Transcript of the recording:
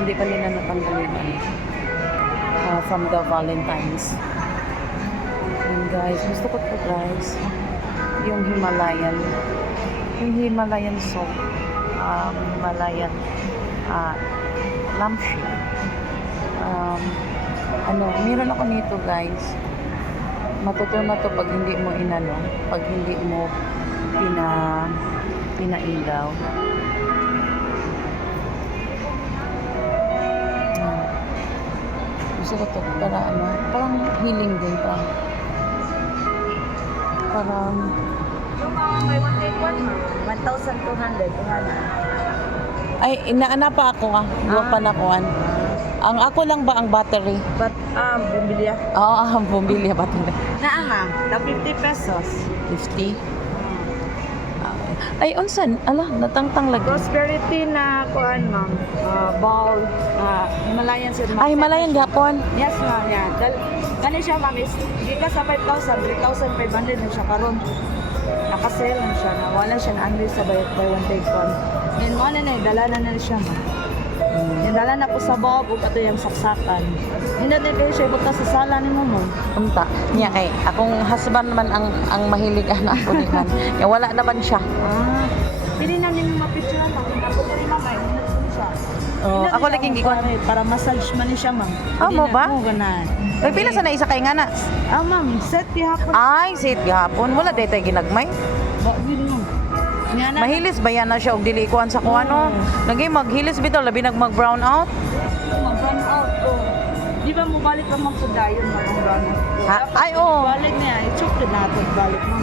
Hindi pa nila natanggal yung from the Valentine's. And guys, gusto ko to guys. Yung Himalayan. Yung Himalayan salt. Himalayan lampshade. Meron ako nito guys. Matutunan to pag hindi mo inano, pag hindi mo pinailaw. Gusto ko to para parang healing din parang Yung mga may 1,200. ay inaana pa ako buwag pa nakuan. Ang ako lang ba ang battery? But, bumili ako. Oo, bumili battery. Na 50 pesos. 50. Ay, unsan? Ala, natangtang lagi. Prosperity na kuan ma'am. Bowl. Himalayan seed. Himalayan gapon. Yes ma'am. Yan. Kani siya ma'am is giga sa 5,000, 3,500 na siya karon. Nakasale na siya. Wala siya na unli sa buy one take one. Then mo na dala na siya ma'am. Yung dala na po sa bowl ug ato yung saksakan. Hindi na din siya buta sa sala ni mo ma'am. Unta. Niya kay akong husband man ang mahilig ako ni man. Ya wala naman siya. Pili namin yung mapicture ma'am. Ako rin ma'am ay siya. Oh, ako laging gikon para massage man ni siya ma'am. mo ba? Oo gana. Ay pila sa na isa kay ngana? Ma'am, set gihapon. Ay, sit gihapon. Wala daytay ginagmay. Ba yun ma'am. Ngana. Mahilis ba yan na siya og dili kuan sa kuano? Lagi maghilis bitaw labi mag-brown out. Mag-run out ko. Di ba mo balik lang magsudayon mga brown out? Ay, oo. Balik niya, i-chocolate natin balik mo.